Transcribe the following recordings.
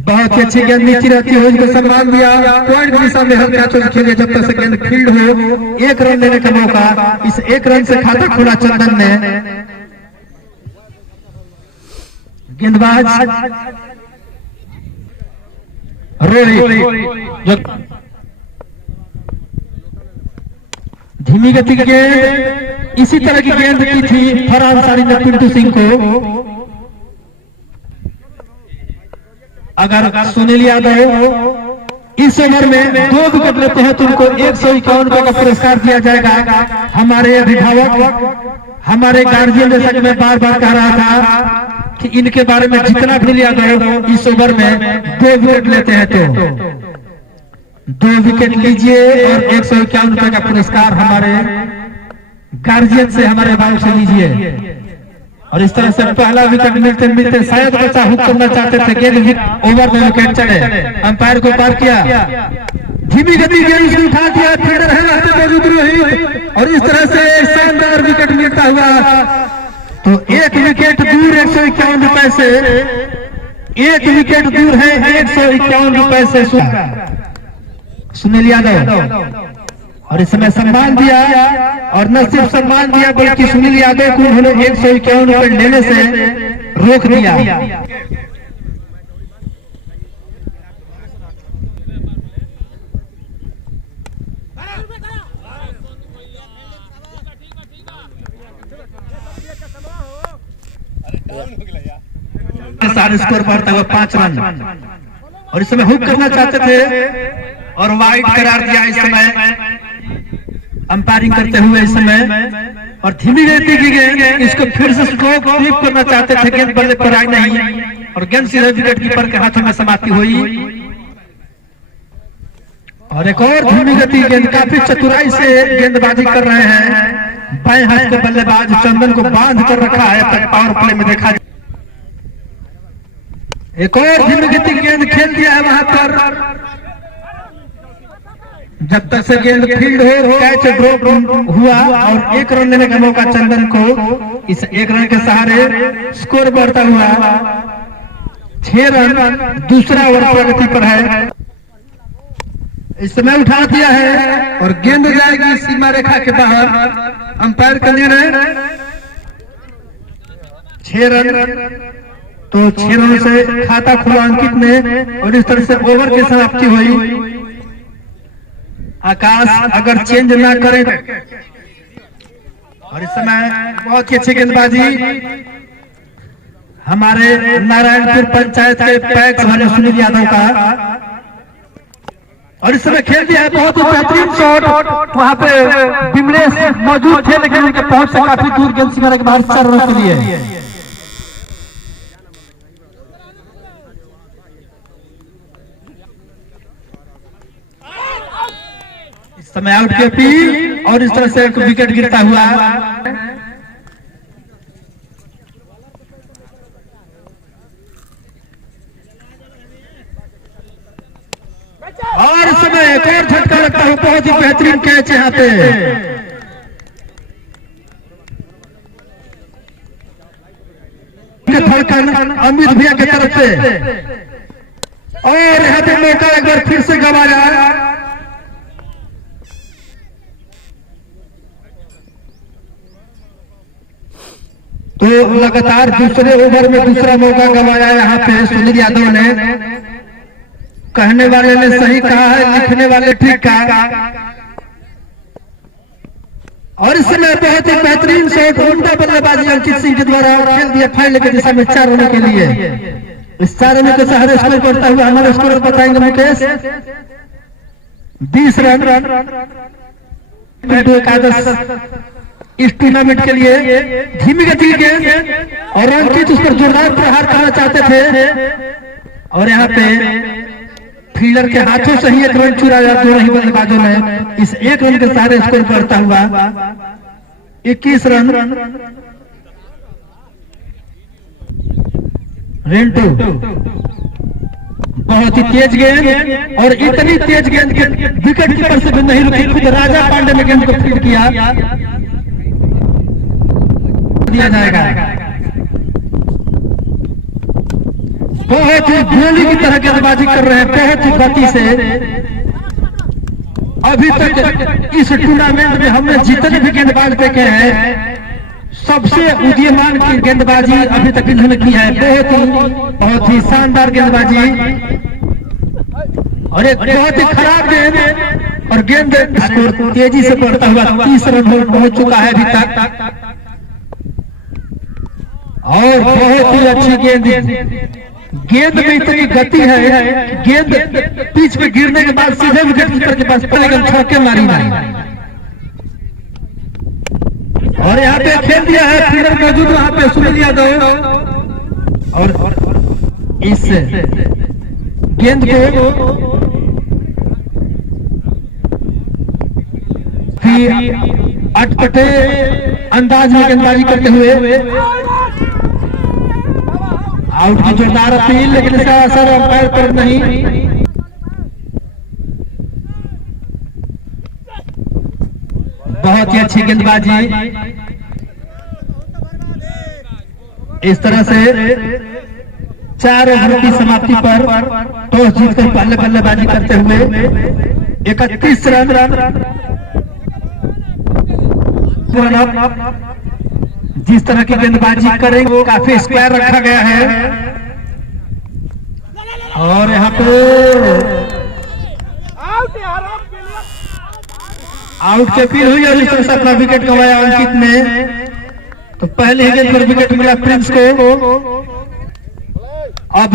बहुत ही अच्छी गेंद नीचे रहती है, उसको सम्मान दिया। पॉइंट की दिशा में हल्का चोट खेले जब तक से गेंद फील्ड हो। 1 रन लेने का मौका, इस 1 रन से खाता खोला चंदन ने। गेंदबाज रोहित जो धीमी गति की गेंद, इसी तरह की गेंद की थी फरहान सारी ने पिंटू सिंह को। अगर सुनील यादव इस ओवर में 2 विकेट लेते हैं तो उनको 151 रुपए का पुरस्कार दिया जाएगा। हमारे अभिभावक, हमारे गार्जियन, जैसा कि मैं बार बार कह रहा था कि इनके बारे में जितना सुनील यादव इस ओवर में 2 विकेट लेते हैं तो 2 विकेट लीजिए और 151 रुपए का पुरस्कार हमारे गार्जियन से, हमारे अभिभावक से लीजिए। और इस तरह से पहला विकेट मिलते मिलते शायद बच्चा हुक करना चाहते थे, गेंद ओवर में विकेट चढ़े, अंपायर को पार किया, धीमी गति गेंद से उठा दिया, फील्डर है वहां मौजूद रोहित, और इस तरह से शानदार विकेट मिलता हुआ। तो 1 विकेट दूर 151 रुपए से, 1 विकेट दूर है 151 रुपए से सुनील यादव। और इस समय सम्मान दिया, और न सिर्फ सम्मान दिया बल्कि सुनील यादव को उन्होंने 151 रुपए लेने से रोक दिया। सारे स्कोर बढ़ता हुआ 5 रन, और इस समय हुक करना चाहते थे और वाइड करार दिया इस समय अंपायरिंग करते हुए इस समय। और धीमी गति की गेंद, इसको फिर से स्ट्रोक फ्लिप करना चाहते थे, गेंद बल्ले पर आई नहीं और गेंद सीधे विकेट कीपर के हाथों में समाप्ति हुई। और एक और धीमी गति गेंद, काफी चतुराई से गेंदबाजी कर रहे हैं बाएं हाथ के बल्लेबाज चंदन को बांध कर रखा है तक पावर प्ले में देखा। एक और धीमी गति गेंद खेल दिया है वहां पर, जब तक से गेंद फील्ड हो, कैच ड्रॉप हुआ और 1 रन लेने का मौका चंदन को। इस 1 रन के सहारे स्कोर बढ़ता हुआ 6 रन, दूसरा ओवर प्रगति पर है। इस समय उठा दिया है और गेंद जाएगी सीमा रेखा के बाहर, अंपायर का निर्णय 6 रन। तो 6 रन से खाता खुला अंकित ने, और इस तरह से ओवर की समाप्ति हुई। आकाश अगर चेंज ना करे, और इस समय बहुत ही अच्छी गेंदबाजी हमारे नारायणपुर पंचायत के पैक्स वाले सुनील यादव का, और इस समय खेल दिया है बहुत ही बेहतरीन शॉट। वहां पे बिमलेश मौजूद थे लेकिन उनके पहुंच से काफी दूर गेंद सीमा के बाहर 4 रन के लिए। समय आउट की अपील, और इस तरह से एक विकेट गिरता हुआ। और इस समय एक और झटका लगता है, बहुत ही बेहतरीन कैच यहाँ पे। धड़कन अमित भैया की तरफ से, और यहाँ पे मौका एक बार फिर से गंवाया। तो लगातार दूसरे ओवर में दूसरा मौका गंवाया यहाँ पे सुनील यादव ने। कहने वाले ने सही कहा है, लिखने वाले ठीक कहा। और इस समय बहुत ही बेहतरीन शॉट उल्टा बल्लेबाजी अंकित सिंह के द्वारा खेल दिया फाइनल की दिशा में 4 रन के लिए। इस 4 रन के सहारे स्कोर करता हुआ हमारे स्कोर बताएंगे मुकेश। 20 रन इस टूर्नामेंट के लिए। धीमी गति की गेंद और अंकित उस पर जोरदार प्रहार करना चाहते थे, और यहाँ पे फील्डर के हाथों से ही 1 रन चुराया दोनों ही बल्लेबाजों ने। इस 1 रन के सहारे स्कोर बढ़ता हुआ 21 रन। रेंटू बहुत ही तेज गेंद, और इतनी तेज गेंद के विकेट कीपर से भी नहीं रुकी, खुद राजा पांडे ने गेंद को फील्ड किया। दिया जाएगा बहुत ही गोली की तरह गेंदबाजी कर रहे हैं, बहुत ही गति से। अभी तक इस टूर्नामेंट में हमने जितने भी गेंदबाज देखे हैं, सबसे उदीयमान की गेंदबाजी अभी तक इन्होंने की है। बहुत ही शानदार गेंदबाजी और एक बहुत ही खराब गेंद, और गेंद स्कोर तेजी से बढ़ता हुआ 30 रन पहुंच चुका है अभी तक। और बहुत ही अच्छी गेंद में इतनी गति है, गेंद पिच पे गिरने के बाद सीधे विकेट कीपर के पास पड़ेगा, छक्के मारी नहीं। और यहाँ पे खेल दिया है, फील्डर मौजूद वहां पे सुनील यादव, और इस गेंद को अटपटे अंदाज में गेंदबाजी करते हुए आउट की जोरदार अपील, लेकिन इसका असर अंपायर पर नहीं। बहुत ही अच्छी गेंदबाजी। इस तरह से 4 ओवर की समाप्ति पर टॉस जीतकर पहले बल्लेबाजी करते हुए 31 रन। जिस तरह की गेंदबाजी करेंगे वो काफी स्क्वायर रखा गया है, और यहाँ पे आउट की अपील हुई और इस तरह से अपना विकेट गंवाया अंकित ने। तो पहले ही गेंद पर विकेट मिला प्रिंस को। अब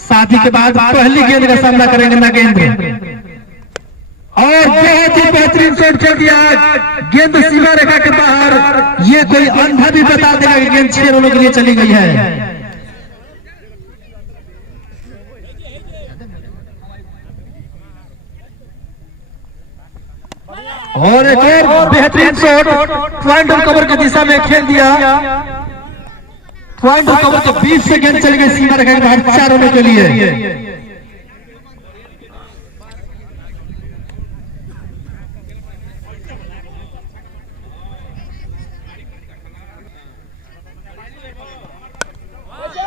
शादी के बाद पहली गेंद का सामना करेंगे नागेंद्र, और बहुत ही बेहतरीन शॉट खेल दिया, गेंद सीमा रेखा के बाहर। ये कोई अंधा भी बता देगा कि गेंद 6 रनों के लिए चली गई है। और एक और बेहतरीन शॉट पॉइंट और कवर की दिशा में खेल दिया, पॉइंट और कवर के बीच से गेंद चली गई सीमा रेखा के बाहर 4 रनों के लिए।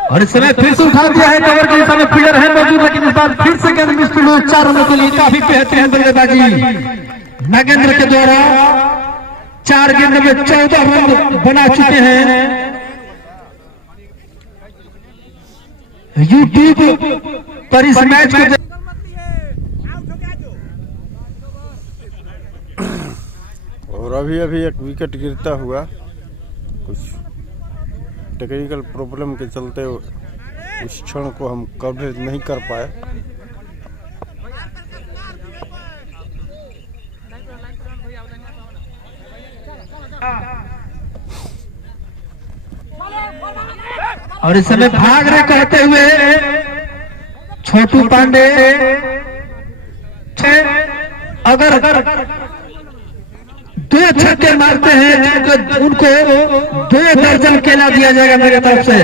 और इस समय फिर से उठा दिया है, कवर के दिशा में फील्डर है मौजूद, लेकिन इस बार फिर से गेंद मिस हुई 4 रनों के लिए। काफी बेहतरीन बल्लेबाजी नागेंद्र के द्वारा। 4 गेंद में 14 रन बना चुके हैं। यूट्यूब पर इस मैच को और अभी एक विकेट गिरता हुआ कुछ टेक्निकल प्रॉब्लम के चलते उस क्षण को हम कवरेज नहीं कर पाए। और इस समय भाग रहे कहते हुए छोटू पांडे, अगर 2 छक्के मारते हैं तो उनको 2 दर्जन केला दिया जाएगा मेरी तरफ से।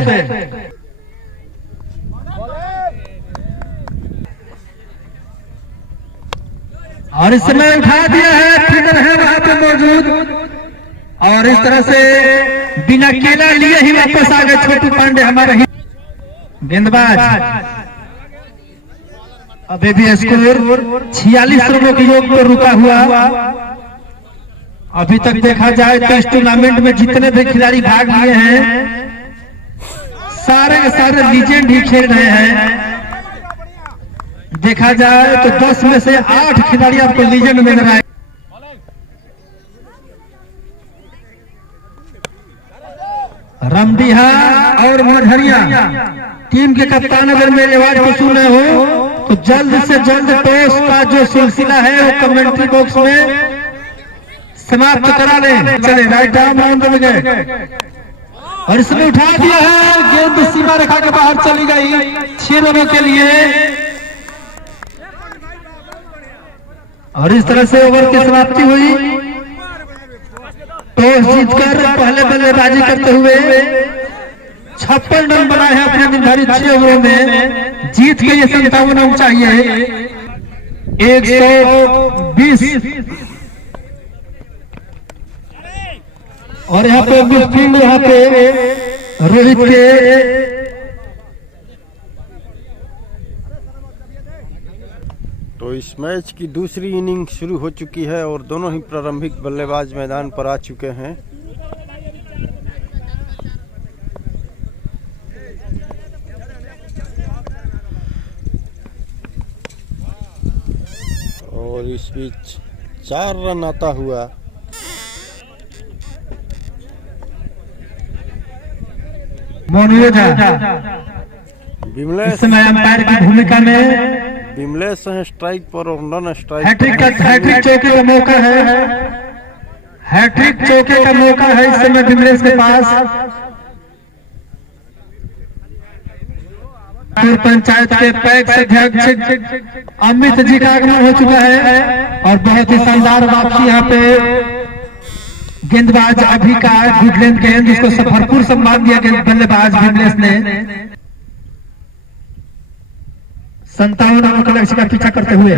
और इस समय उठा दिया है, फील्डर है वहां पे मौजूद, और इस तरह से बिना केला लिए ही वापस आ गए छोटू पांडे हमारे ही गेंदबाज। अभी भी स्कोर 46 रनों के योग पर रुका हुआ। अभी तक देखा जाए तो इस टूर्नामेंट में जितने भी खिलाड़ी भाग लिए हैं, सारे के सारे लीजेंड ही खेल रहे हैं। देखा जाए तो 10 में से 8 खिलाड़ी आपको लीजेंड नजर आए। रमडीहा और मझरिया टीम के कप्तान अगर मेरी आवाज को सुने हो तो जल्द से जल्द टॉस का जो सिलसिला है वो कमेंट्री बॉक्स में समाप्त करा लें। चले राइट आर्म राउंड में गए और इसमें उठा दिया है, गेंद सीमा रेखा के बाहर चली गई 6 रनों के लिए। और इस तरह से ओवर की समाप्ति हुई। टॉस जीतकर पहले बल्लेबाजी करते हुए 56 रन बनाए हैं अपने निर्धारित 6 ओवरों में। जीत के ये 57 रन चाहिए 120। और यहाँ पे मिडफील्ड यहाँ पे रोहित के तो इस मैच की दूसरी इनिंग शुरू हो चुकी है और दोनों ही प्रारंभिक बल्लेबाज मैदान पर आ चुके हैं। और इस बीच 4 रन आता हुआ मोनू झा इस विमलेश समय अंपायर की भूमिका में विमलेश हैं स्ट्राइक पर और नॉन स्ट्राइक हैट्रिक चौके का मौका है। हैट्रिक चौके का मौका है इस समय विमलेश के पास। पंचायत के पैक्स अध्यक्ष अमित जी का आगमन हो चुका है और बहुत ही शानदार वापसी यहाँ पे गेंदबाज अभी का गुड लेंथ गेंद, उसको भरपूर सम्मान दिया गेंद बल्लेबाज विमलेश ने 57 अंक लक्ष्य का पीछा करते हुए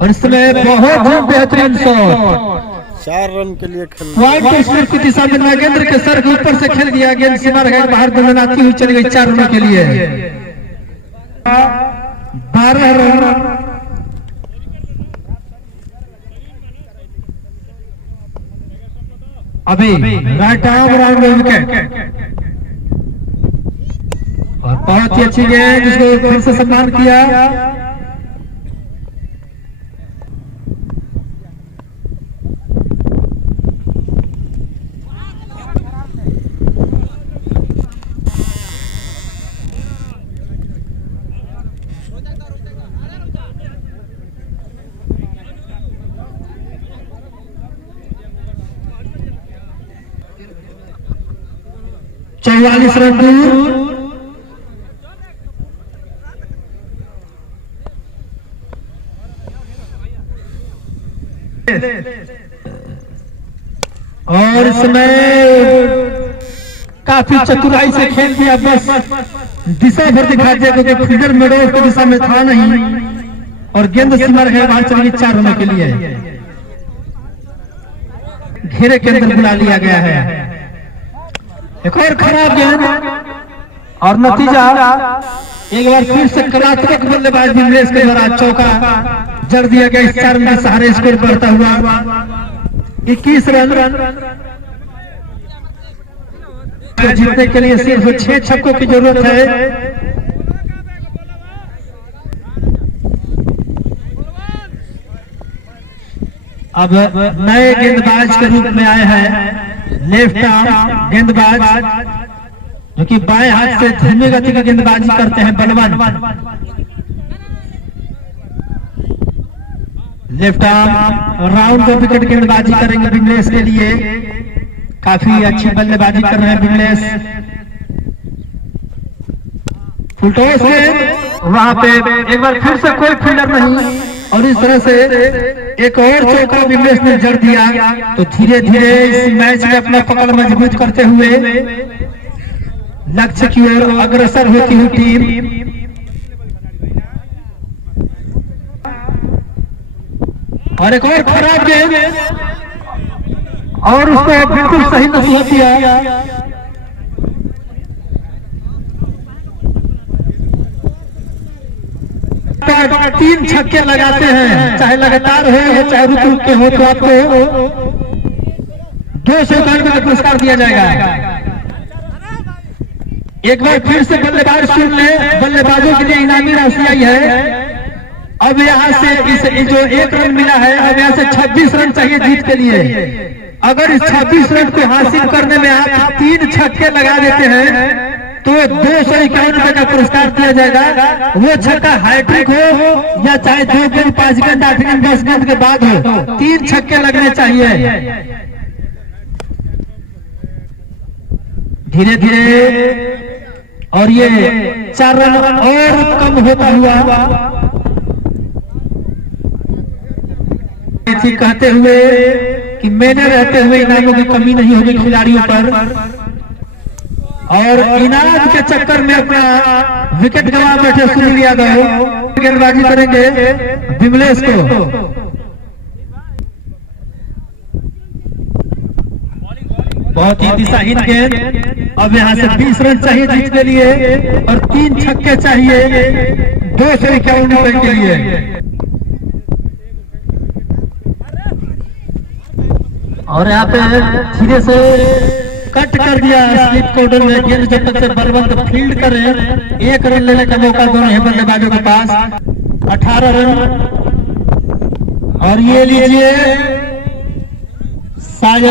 और इस समय बहुत ही बेहतरीन शॉट 4 रन के लिए खेल पॉइंट स्ट्रोक की दिशा में नागेंद्र के सर के ऊपर से खेल गया गेंद सीमा रेखा के बाहर दंडनाती हुई चली गई 4 रनों के लिए 12 रन। अभी राइट आर्म राउंड विकेट और बहुत ही अच्छी गेंद, जिसको फिर से सम्मान किया। चौवालीस रन दूर और इसमें काफी चतुराई से खेल दिया, बस दिशा भर दिखा दिया क्योंकि फील्डर मेडोज की दिशा में था नहीं और गेंद सीमा रेखा बाहर चली गई 4 रनों के लिए। घेरे के अंदर बुला लिया गया है। एक और खराब गेंद और नतीजा एक बार फिर से कलात्मक बल्लेबाज विमलेश के द्वारा चौका जड़ दिया गया। इस 4 रन के सहारे स्कोर बढ़ता हुआ 21 रन। जीतने के लिए सिर्फ 6 छक्कों की जरूरत है। अब नए गेंदबाज के रूप में आए हैं लेफ्ट आर्म गेंदबाज, जो कि बाएं हाथ से धीमी गति की गेंदबाजी करते हैं बलवान। Left arm round the wicket गेंदबाजी करेंगे विमलेश के लिए। काफी अच्छी बल्लेबाजी कर रहे हैं विमलेश। फुलटॉस के वहां पे एक बार फिर से कोई फील्डर नहीं और इस तरह से एक और चौका विमलेश ने जड़ दिया। तो धीरे धीरे इस मैच में अपना पकड़ मजबूत करते हुए लक्ष्य की ओर अग्रसर होती हुई टीम। और एक और खराब गेंद और उसको बिल्कुल सही नसीहत दिया। तीन छक्के लगाते हैं, चाहे लगातार हो चाहे रुक रुक के हो, तो आपको 291 का पुरस्कार दिया जाएगा। एक बार फिर से बल्लेबाज सुन ले, बल्लेबाजों के लिए इनामी राशि आई है। अब यहाँ से इस जो 1 रन मिला है, अब यहाँ से 26 रन चाहिए जीत के लिए। अगर इस 26 रन को हासिल करने में आप 3 छक्के लगा देते हैं तो 251 रुपए का पुरस्कार दिया जाएगा। वो छक्का हैट्रिक हो या चाहे 2 गेंद 5 गेंद 8 गेंद 10 गेंद के बाद हो, 3 छक्के लगने चाहिए। धीरे धीरे और ये 4 रन और कम होता हुआ कहते हुए कि मैंने रहते हुए इनामों की कमी नहीं होगी खिलाड़ियों पर। और इनाम के चक्कर में अपना विकेट गंवा बैठे सुनील यादव गेंदबाजी करेंगे विमलेश को। बहुत ही दिशाहीन गेंद। अब यहाँ से 20 रन चाहिए जीत के लिए और 3 छक्के चाहिए 251 रुपए के लिए। और यहाँ पे धीरे से कट कर दिया स्लिप कॉर्नर में। गेंद जब तक से बलवंत फील्ड करे, 1 रन लेने का मौका दोनों ही बल्लेबाजों के पास। 18 रन। और ये लीजिए शायद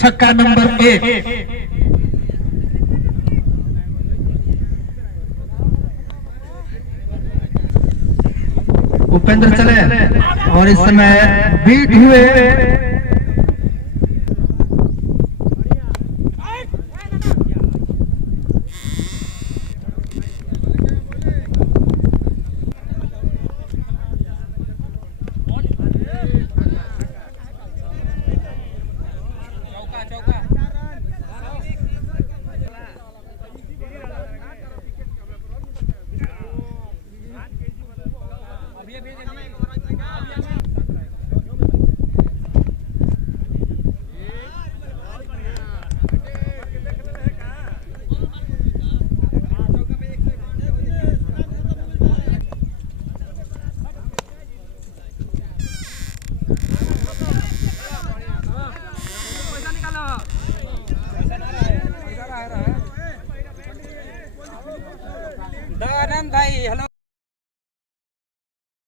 छक्का नंबर 1। उपेंद्र चले और इस समय बीट हुए